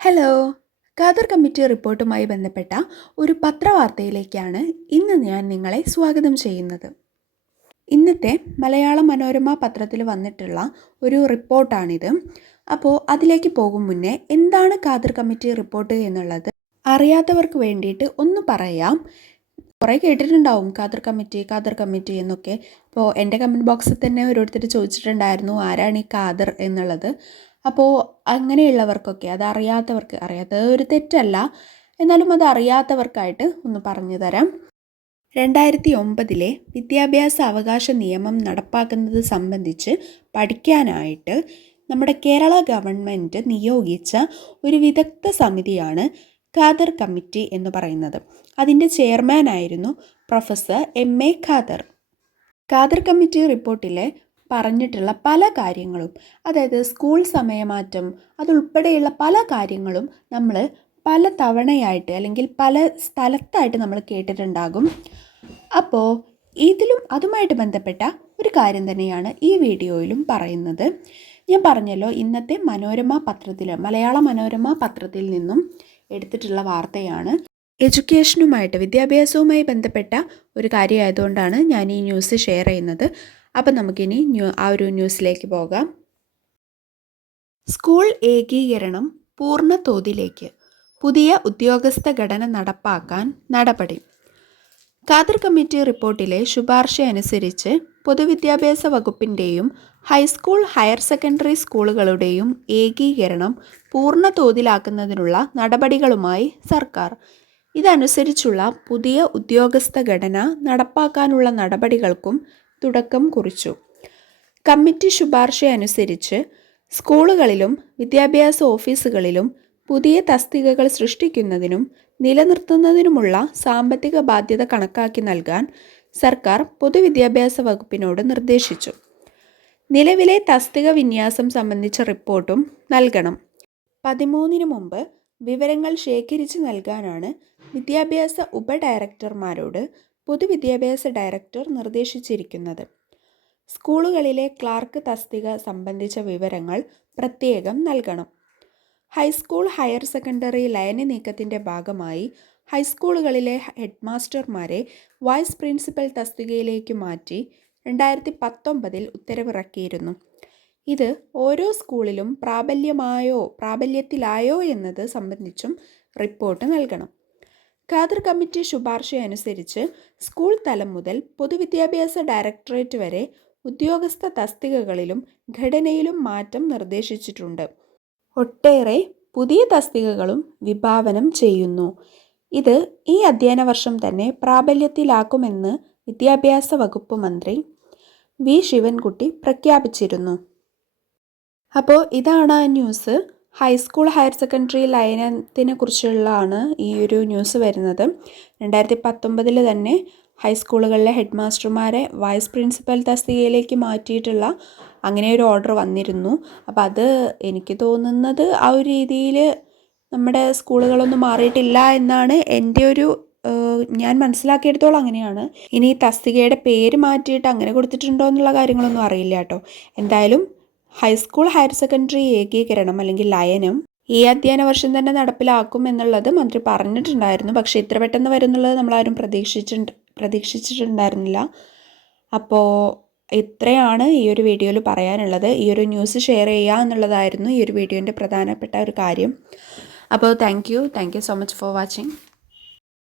Hello Khader committee റിപ്പോർട്ടുമായി ബന്ധപ്പെട്ട ഒരു പത്രവാർത്തയിലേക്കാണ് ഇന്ന് ഞാൻ നിങ്ങളെ സ്വാഗതം ചെയ്യുന്നത്. ഇന്നത്തെ മലയാള മനോരമ പത്രത്തിൽ വന്നിട്ടുള്ള ഒരു റിപ്പോർട്ടാണിത്. അപ്പോൾ അതിലേക്ക് പോകും മുന്നേ എന്താണ് ഖാദർ കമ്മിറ്റി റിപ്പോർട്ട് എന്നുള്ളത് അറിയാത്തവർക്ക് വേണ്ടിയിട്ട് ഒന്ന് പറയാം. കുറേ കേട്ടിട്ടുണ്ടാവും ഖാദർ കമ്മിറ്റി ഖാദർ കമ്മിറ്റി എന്നൊക്കെ. ഇപ്പോൾ എന്റെ കമന്റ് ബോക്സിൽ തന്നെ ഓരോരുത്തർ ചോദിച്ചിട്ടുണ്ടായിരുന്നു ആരാണ് ഈ ഖാദർ എന്നുള്ളത്. അപ്പോൾ അങ്ങനെയുള്ളവർക്കൊക്കെ അത് അറിയാത്തവർക്ക് അറിയാത്തത് ഒരു തെറ്റല്ല. എന്നാലും അത് അറിയാത്തവർക്കായിട്ട് ഒന്ന് പറഞ്ഞു തരാം. രണ്ടായിരത്തി ഒമ്പതിലെ വിദ്യാഭ്യാസ അവകാശ നിയമം നടപ്പാക്കുന്നത് സംബന്ധിച്ച് പഠിക്കാനായിട്ട് നമ്മുടെ കേരള ഗവൺമെന്റ് നിയോഗിച്ച ഒരു വിദഗ്ധ സമിതിയാണ് ഖാദർ കമ്മിറ്റി എന്ന് പറയുന്നത്. അതിന്റെ ചെയർമാനായിരുന്നു professor M A Khader. Khader committee റിപ്പോർട്ടിലെ പറഞ്ഞിട്ടുള്ള പല കാര്യങ്ങളും അതായത് സ്കൂൾ സമയമാറ്റം അതുൾപ്പെടെയുള്ള പല കാര്യങ്ങളും നമ്മൾ പല തവണയായിട്ട് അല്ലെങ്കിൽ പല സ്ഥലത്തായിട്ട് നമ്മൾ കേട്ടിട്ടുണ്ടാകും. അപ്പോൾ ഇതിലും അതുമായിട്ട് ബന്ധപ്പെട്ട ഒരു കാര്യം തന്നെയാണ് ഈ വീഡിയോയിലും പറയുന്നത്. ഞാൻ പറഞ്ഞല്ലോ ഇന്നത്തെ മനോരമ പത്രത്തിൽ മലയാള മനോരമ പത്രത്തിൽ നിന്നും എടുത്തിട്ടുള്ള വാർത്തയാണ്. എഡ്യൂക്കേഷനുമായിട്ട് വിദ്യാഭ്യാസവുമായി ബന്ധപ്പെട്ട ഒരു കാര്യമായതുകൊണ്ടാണ് ഞാൻ ഈ ന്യൂസ് ഷെയർ ചെയ്യുന്നത്. അപ്പം നമുക്കിനി ന്യൂ ആ ഒരു ന്യൂസിലേക്ക് പോകാം. സ്കൂൾ ഏകീകരണം പൂർണ തോതിലേക്ക് പുതിയ ഉദ്യോഗസ്ഥ ഘടന നടപ്പാക്കാൻ നടപടി. ഖാദർ കമ്മിറ്റി റിപ്പോർട്ടിലെ ശുപാർശ അനുസരിച്ച് പൊതുവിദ്യാഭ്യാസ വകുപ്പിന്റെയും ഹൈസ്കൂൾ ഹയർ സെക്കൻഡറി സ്കൂളുകളുടെയും ഏകീകരണം പൂർണ തോതിലാക്കുന്നതിനുള്ള നടപടികളുമായി സർക്കാർ. ഇതനുസരിച്ചുള്ള പുതിയ ഉദ്യോഗസ്ഥ ഘടന നടപ്പാക്കാനുള്ള നടപടികൾക്കും തുടക്കം കുറിച്ചു. കമ്മിറ്റി ശുപാർശ അനുസരിച്ച് സ്കൂളുകളിലും വിദ്യാഭ്യാസ ഓഫീസുകളിലും പുതിയ തസ്തികകൾ സൃഷ്ടിക്കുന്നതിനും നിലനിർത്തുന്നതിനുമുള്ള സാമ്പത്തിക ബാധ്യത കണക്കാക്കി നൽകാൻ സർക്കാർ പൊതുവിദ്യാഭ്യാസ വകുപ്പിനോട് നിർദ്ദേശിച്ചു. നിലവിലെ തസ്തിക വിന്യാസം സംബന്ധിച്ച റിപ്പോർട്ടും നൽകണം. പതിമൂന്നിന് മുമ്പ് വിവരങ്ങൾ ശേഖരിച്ച് നൽകാനാണ് വിദ്യാഭ്യാസ ഉപഡയറക്ടർമാരോട് പൊതുവിദ്യാഭ്യാസ ഡയറക്ടർ നിർദ്ദേശിച്ചിരിക്കുന്നത്. സ്കൂളുകളിലെ ക്ലാർക്ക് തസ്തിക സംബന്ധിച്ച വിവരങ്ങൾ പ്രത്യേകം നൽകണം. ഹൈസ്കൂൾ ഹയർ സെക്കൻഡറി ലയന നീക്കത്തിന്റെ ഭാഗമായി ഹൈസ്കൂളുകളിലെ ഹെഡ്മാസ്റ്റർമാരെ വൈസ് പ്രിൻസിപ്പൽ തസ്തികയിലേക്ക് മാറ്റി രണ്ടായിരത്തി പത്തൊമ്പതിൽ ഉത്തരവിറക്കിയിരുന്നു. ഇത് ഓരോ സ്കൂളിലും പ്രാബല്യമായോ പ്രാബല്യത്തിലായോ എന്നത് സംബന്ധിച്ചും റിപ്പോർട്ട് നൽകണം. ഖാദർ കമ്മിറ്റി ശുപാർശ അനുസരിച്ച് സ്കൂൾ തലം മുതൽ പൊതുവിദ്യാഭ്യാസ ഡയറക്ടറേറ്റ് വരെ ഉദ്യോഗസ്ഥ തസ്തികകളിലും ഘടനയിലും മാറ്റം നിർദ്ദേശിച്ചിട്ടുണ്ട്. ഒട്ടേറെ പുതിയ തസ്തികകളും വിഭാവനം ചെയ്യുന്നു. ഇത് ഈ അധ്യയന വർഷം തന്നെ പ്രാബല്യത്തിലാക്കുമെന്ന് വിദ്യാഭ്യാസ വകുപ്പ് മന്ത്രി വി. ശിവൻകുട്ടി പ്രഖ്യാപിച്ചിരുന്നു. അപ്പോൾ ഇതാണ് news. High school higher secondary ലയനത്തിനെ കുറിച്ചുള്ളതാണ് ഈ ഒരു ന്യൂസ് വരുന്നത്. രണ്ടായിരത്തി പത്തൊമ്പതിൽ തന്നെ ഹൈസ്കൂളുകളിലെ ഹെഡ് മാസ്റ്റർമാരെ വൈസ് പ്രിൻസിപ്പൽ തസ്തികയിലേക്ക് മാറ്റിയിട്ടുള്ള അങ്ങനെ ഒരു ഓർഡർ വന്നിരുന്നു. അപ്പോൾ അത് എനിക്ക് തോന്നുന്നത് ആ ഒരു രീതിയിൽ നമ്മുടെ സ്കൂളുകളൊന്നും മാറിയിട്ടില്ല എന്നാണ് എന്റെ ഒരു ഞാൻ മനസ്സിലാക്കിയെടുത്തോളം അങ്ങനെയാണ്. ഇനി തസ്തികയുടെ പേര് മാറ്റിയിട്ട് അങ്ങനെ കൊടുത്തിട്ടുണ്ടോ എന്നുള്ള കാര്യങ്ങളൊന്നും അറിയില്ല കേട്ടോ. എന്തായാലും ഹൈസ്കൂൾ ഹയർ സെക്കൻഡറി ഏകീകരണം അല്ലെങ്കിൽ ലയനം ഈ അധ്യയന വർഷം തന്നെ നടപ്പിലാക്കും എന്നുള്ളത് മന്ത്രി പറഞ്ഞിട്ടുണ്ടായിരുന്നു. പക്ഷേ ഇത്ര പെട്ടെന്ന് വരുന്നുള്ളത് നമ്മളാരും പ്രതീക്ഷിച്ചിട്ട് പ്രതീക്ഷിച്ചിട്ടുണ്ടായിരുന്നില്ല. അപ്പോൾ ഇത്രയാണ് ഈ ഒരു വീഡിയോയിൽ പറയാനുള്ളത്. ഈ ഒരു ന്യൂസ് ഷെയർ ചെയ്യുക എന്നുള്ളതായിരുന്നു ഈ ഒരു വീഡിയോന്റെ പ്രധാനപ്പെട്ട ഒരു കാര്യം. അപ്പോൾ thank you. Thank you so much for watching.